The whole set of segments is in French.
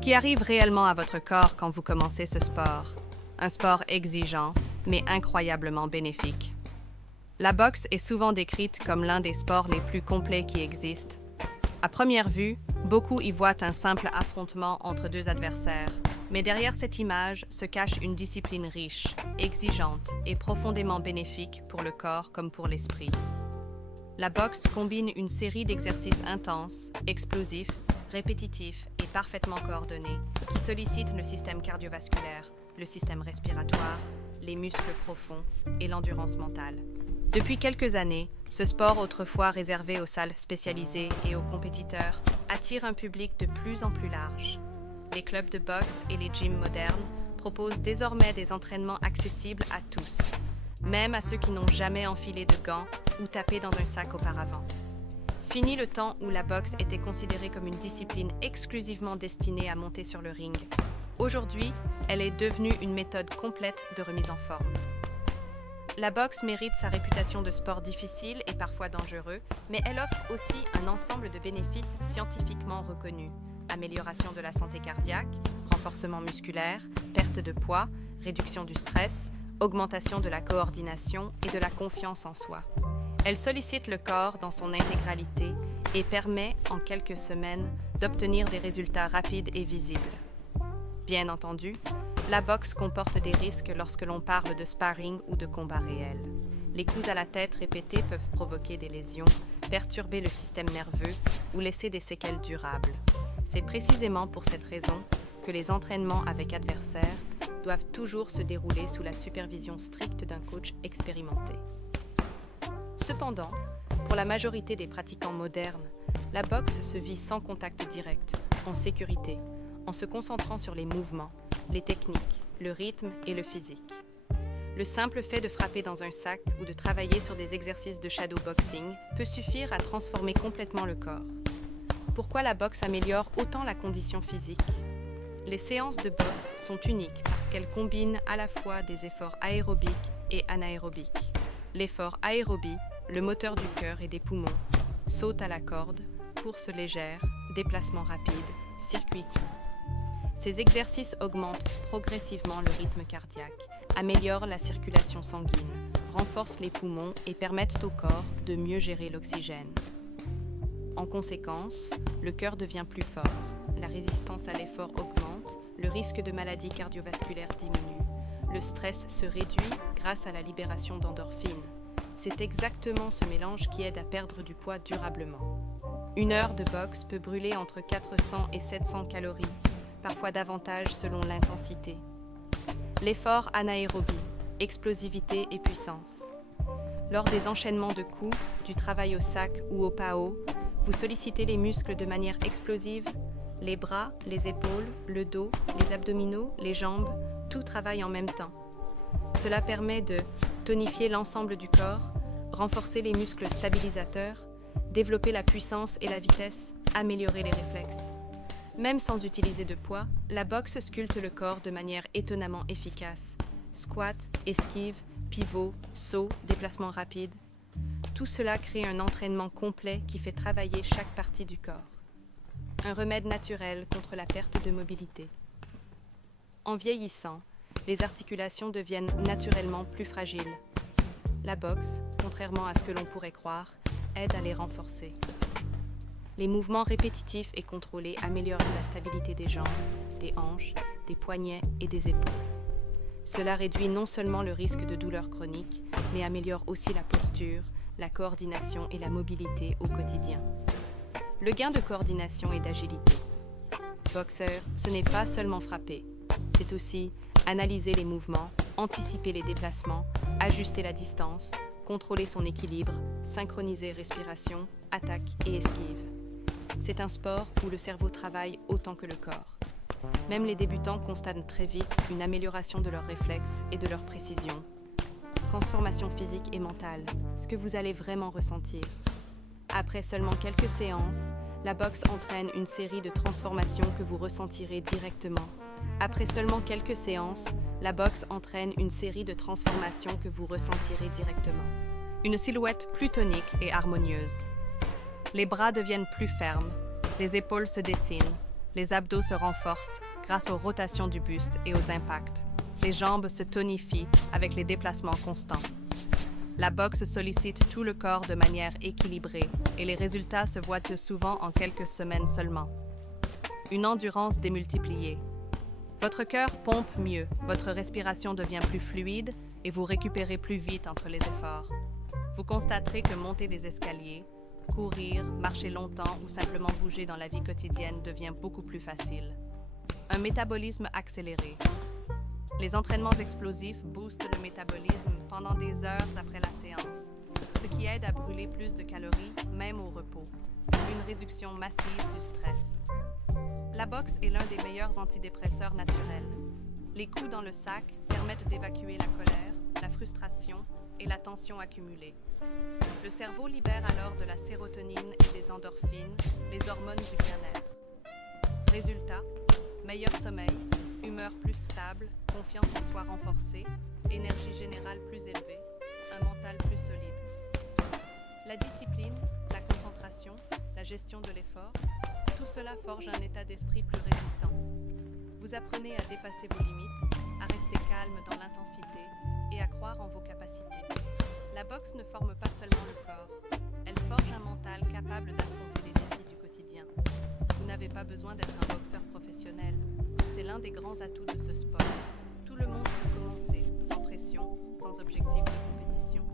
Ce qui arrive réellement à votre corps quand vous commencez ce sport. Un sport exigeant, mais incroyablement bénéfique. La boxe est souvent décrite comme l'un des sports les plus complets qui existent. À première vue, beaucoup y voient un simple affrontement entre deux adversaires. Mais derrière cette image se cache une discipline riche, exigeante et profondément bénéfique pour le corps comme pour l'esprit. La boxe combine une série d'exercices intenses, explosifs, répétitifs et parfaitement coordonnés qui sollicitent le système cardiovasculaire, le système respiratoire, les muscles profonds et l'endurance mentale. Depuis quelques années, ce sport autrefois réservé aux salles spécialisées et aux compétiteurs attire un public de plus en plus large. Les clubs de boxe et les gyms modernes proposent désormais des entraînements accessibles à tous, même à ceux qui n'ont jamais enfilé de gants ou tapé dans un sac auparavant. Fini le temps où la boxe était considérée comme une discipline exclusivement destinée à monter sur le ring. Aujourd'hui, elle est devenue une méthode complète de remise en forme. La boxe mérite sa réputation de sport difficile et parfois dangereux, mais elle offre aussi un ensemble de bénéfices scientifiquement reconnus. Amélioration de la santé cardiaque, renforcement musculaire, perte de poids, réduction du stress, augmentation de la coordination et de la confiance en soi. Elle sollicite le corps dans son intégralité et permet, en quelques semaines, d'obtenir des résultats rapides et visibles. Bien entendu, la boxe comporte des risques lorsque l'on parle de sparring ou de combat réel. Les coups à la tête répétés peuvent provoquer des lésions, perturber le système nerveux ou laisser des séquelles durables. C'est précisément pour cette raison que les entraînements avec adversaires doivent toujours se dérouler sous la supervision stricte d'un coach expérimenté. Cependant, pour la majorité des pratiquants modernes, la boxe se vit sans contact direct, en sécurité, en se concentrant sur les mouvements, les techniques, le rythme et le physique. Le simple fait de frapper dans un sac ou de travailler sur des exercices de shadowboxing peut suffire à transformer complètement le corps. Pourquoi la boxe améliore autant la condition physique ? Les séances de boxe sont uniques parce qu'elles combinent à la fois des efforts aérobiques et anaérobiques. L'effort aérobie, le moteur du cœur et des poumons, saute à la corde, course légère, déplacement rapide, circuit court. Ces exercices augmentent progressivement le rythme cardiaque, améliorent la circulation sanguine, renforcent les poumons et permettent au corps de mieux gérer l'oxygène. En conséquence, le cœur devient plus fort, la résistance à l'effort augmente, le risque de maladies cardiovasculaires diminue, le stress se réduit grâce à la libération d'endorphines. C'est exactement ce mélange qui aide à perdre du poids durablement. Une heure de boxe peut brûler entre 400 et 700 calories, parfois davantage selon l'intensité. L'effort anaérobie, explosivité et puissance. Lors des enchaînements de coups, du travail au sac ou au PAO, vous sollicitez les muscles de manière explosive. Les bras, les épaules, le dos, les abdominaux, les jambes, tout travaille en même temps. Cela permet de tonifier l'ensemble du corps, renforcer les muscles stabilisateurs, développer la puissance et la vitesse, améliorer les réflexes. Même sans utiliser de poids, la boxe sculpte le corps de manière étonnamment efficace. Squat, esquive, pivot, saut, déplacement rapide. Tout cela crée un entraînement complet qui fait travailler chaque partie du corps. Un remède naturel contre la perte de mobilité. En vieillissant, les articulations deviennent naturellement plus fragiles. La boxe, contrairement à ce que l'on pourrait croire, aide à les renforcer. Les mouvements répétitifs et contrôlés améliorent la stabilité des jambes, des hanches, des poignets et des épaules. Cela réduit non seulement le risque de douleurs chroniques, mais améliore aussi la posture, la coordination et la mobilité au quotidien. Le gain de coordination et d'agilité. Boxeur, ce n'est pas seulement frapper, c'est aussi analyser les mouvements, anticiper les déplacements, ajuster la distance, contrôler son équilibre, synchroniser respiration, attaque et esquive. C'est un sport où le cerveau travaille autant que le corps. Même les débutants constatent très vite une amélioration de leurs réflexes et de leur précision. Transformation physique et mentale, ce que vous allez vraiment ressentir. Après seulement quelques séances, la boxe entraîne une série de transformations que vous ressentirez directement. Après seulement quelques séances, la boxe entraîne une série de transformations que vous ressentirez directement. Une silhouette plus tonique et harmonieuse. Les bras deviennent plus fermes, les épaules se dessinent, Les abdos se renforcent grâce aux rotations du buste et aux impacts. Les jambes se tonifient avec les déplacements constants. La boxe sollicite tout le corps de manière équilibrée et les résultats se voient souvent en quelques semaines seulement. Une endurance démultipliée. Votre cœur pompe mieux, votre respiration devient plus fluide et vous récupérez plus vite entre les efforts. Vous constaterez que monter des escaliers, courir, marcher longtemps ou simplement bouger dans la vie quotidienne devient beaucoup plus facile. Un métabolisme accéléré. Les entraînements explosifs boostent le métabolisme pendant des heures après la séance, ce qui aide à brûler plus de calories, même au repos. Une réduction massive du stress. La boxe est l'un des meilleurs antidépresseurs naturels. Les coups dans le sac permettent d'évacuer la colère, la frustration et la tension accumulée. Le cerveau libère alors de la sérotonine et des endorphines, les hormones du bien-être. Résultat, meilleur sommeil, humeur plus stable, confiance en soi renforcée, énergie générale plus élevée, un mental plus solide. La discipline, la concentration, la gestion de l'effort, tout cela forge un état d'esprit plus résistant. Vous apprenez à dépasser vos limites, à rester calme dans l'intensité et à croire en vos capacités. La boxe ne forme pas seulement le corps, elle forge un mental capable d'affronter les défis du quotidien. Vous n'avez pas besoin d'être un boxeur professionnel, c'est l'un des grands atouts de ce sport. Tout le monde peut commencer, sans pression, sans objectif de compétition.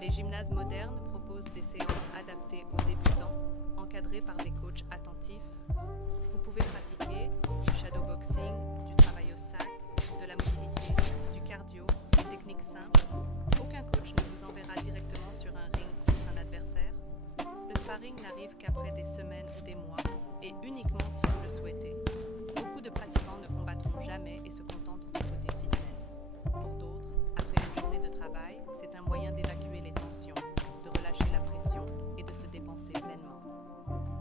Les gymnases modernes proposent des séances adaptées aux débutants, encadrées par des coachs attentifs. Vous pouvez pratiquer du shadowboxing, du travail au sac, de la mobilité, du cardio, des techniques simples. Aucun coach ne vous enverra directement sur un ring contre un adversaire. Le sparring n'arrive qu'après des semaines ou des mois, et uniquement si vous le souhaitez. Beaucoup de pratiquants ne combattront jamais et se contentent du côté fitness. Pour d'autres, après une journée de travail, c'est un moyen d'évacuer les tensions, de relâcher la pression et de se dépenser pleinement.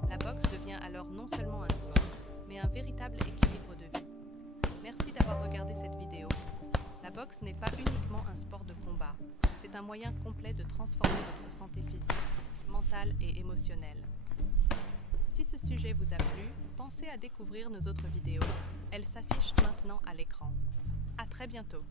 La boxe devient alors non seulement un sport, mais un véritable équilibre de vie. Merci d'avoir regardé cette vidéo. La boxe n'est pas uniquement un sport de combat, c'est un moyen complet de transformer votre santé physique, mentale et émotionnelle. Si ce sujet vous a plu, pensez à découvrir nos autres vidéos. Elles s'affichent maintenant à l'écran. À très bientôt.